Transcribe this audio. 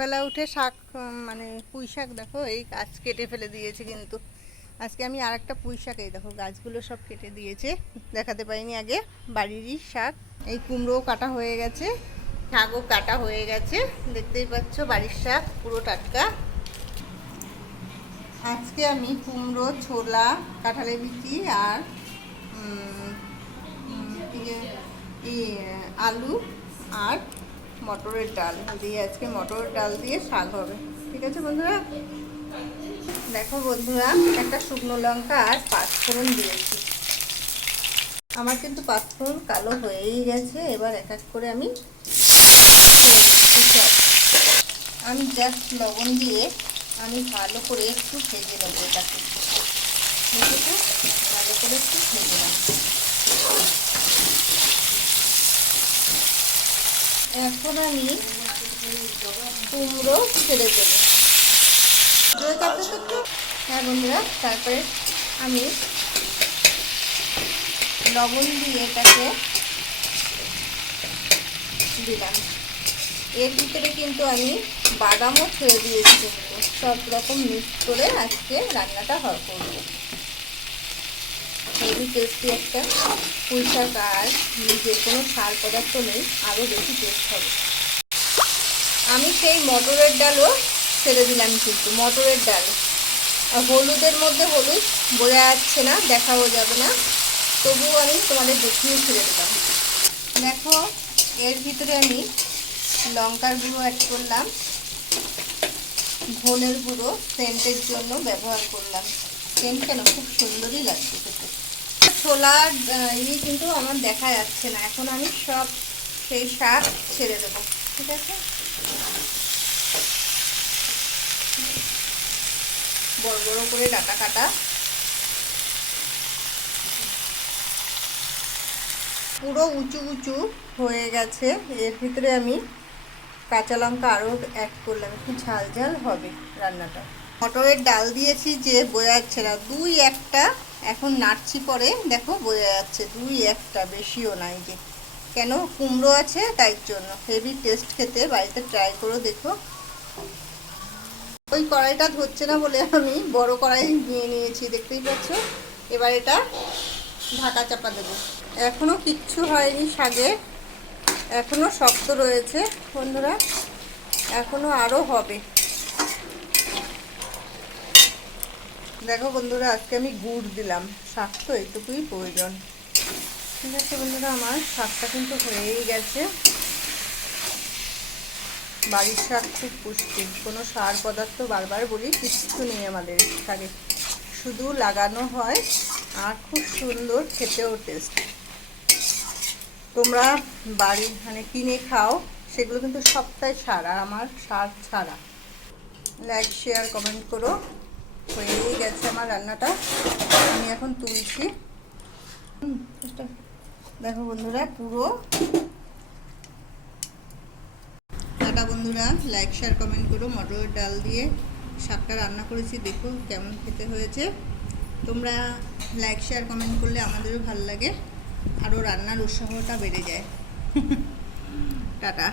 বেলা উঠে শাক মানে পুঁই শাক দেখো, এই গাছ কেটে ফেলে দিয়েছে কিন্তু। আজকে আমি আর একটা পুঁই শাক, এই দেখো গাছগুলো সব কেটে দিয়েছে। দেখাতে পাইনি আগে, বাড়িরই শাক। এই কুমড়োও কাটা হয়ে গেছে, শাকও কাটা হয়ে গেছে। দেখতেই পাচ্ছ বাড়ির শাক পুরো টাটকা। আজকে আমি কুমড়ো, ছোলা, কাঁঠালের বিচি আর আলু আর মটরের ডাল। দিয়ে আজকে মটরের ডাল দিয়ে শাক হবে। ঠিক আছে বন্ধুরা? দেখো বন্ধুরা, একটা শুকনো লঙ্কা আর পাঁচফোড়ন দিয়েছি। আমার কিন্তু পাঁচফোড়ন কালো হয়েই গেছে। এবার এক এক করে আমি। আমি জাস্ট লবণ দিয়ে আমি ভালো করে একটু ভেজে নেব এটাকে। ভালো করে একটু ভেজে নেব এখন আমি কুমড়ো ছেড়ে দেবো। হ্যাঁ বন্ধুরা, তারপরে আমি লবণ দিয়ে এটাকে দিলাম। এর ভিতরে কিন্তু আমি বাদামও ছেড়ে দিয়েছি। সব রকম মিক্স করে আজকে রান্নাটা হয় করব। হেভি টেস্টি একটা পুঁই শাক আর যে কোনো সার পদার্থ নেই, আরও বেশি টেস্ট হবে। আমি সেই মটরের ডালও ছেড়ে দিলাম কিন্তু, মটরের ডাল। হলুদের মধ্যে হলুদ বোঝা যাচ্ছে না, দেখাও যাবে না। তবুও আমি তোমাদের দেখিয়ে ছেড়ে দিলাম। দেখো, এর ভিতরে আমি লঙ্কার গুঁড়ো অ্যাড করলাম। ধনের গুঁড়ো সেন্টের জন্য ব্যবহার করলাম। সেন্ট কেন খুব সুন্দরই লাগছে ছোলার ইয়ে কিন্তু আমার দেখা যাচ্ছে না। এখন আমি সব সেই শাক ছেড়ে দেবো, ঠিক আছে? বড় বড় করে ডাটা কাটা। পুরো উঁচু উঁচু হয়ে গেছে। এর ভিতরে আমি কাঁচা লঙ্কা আরও অ্যাড করলাম। একটু ঝাল ঝাল হবে রান্নাটা। মটরের ডাল দিয়েছি যে বোঝা যাচ্ছে না। দুই একটা এখন নাড়ছি পরে, দেখো বোঝা যাচ্ছে দুই একটা বেশিও নাই যে। কেন? কুমড়ো আছে, তাই জন্য। হেভি টেস্ট খেতে বাড়িতে ট্রাই করো, দেখো। ওই কড়াইটা ধরছে না বলে আমি বড় কড়াই নিয়ে নিয়েছি, দেখতেই পাচ্ছ? এবার এটা ঢাকা চাপা দেবো। এখনও কিচ্ছু হয়নি শাকে এখনও শক্ত রয়েছে, বন্ধুরা। এখনও আরও হবে। দেখো বন্ধুরা, আজকে আমি গুড় দিলাম। শাক তো এইটুকুই প্রয়োজন। ঠিক আছে বন্ধুরা, আমার শাকটা কিন্তু হয়েই গেছে। বাড়ির শাক খুব পুষ্টি। কোনো সার পদার্থ বারবার বলি, কিচ্ছু নেই আমাদের শাকে। শুধু লাগানো হয় আর খুব সুন্দর খেতেও টেস্ট তোমরা বাড়ি মানে কিনে খাও, সেগুলো কিন্তু সপ্তাহে আর আমার সার ছাড়া। লাইক শেয়ার কমেন্ট করো। হয়েই গেছে আমার রান্নাটা। আমি এখন তুলছি। দেখো বন্ধুরা, পুরো। টাটা বন্ধুরা লাইক শেয়ার কমেন্ট করো, মটরের ডাল দিয়ে শাকটা রান্না করেছি, দেখো কেমন খেতে হয়েছে। তোমরা লাইক শেয়ার কমেন্ট করলে আমাদেরও ভালো লাগে আরও রান্নার উৎসাহটা বেড়ে যায়। টাটা।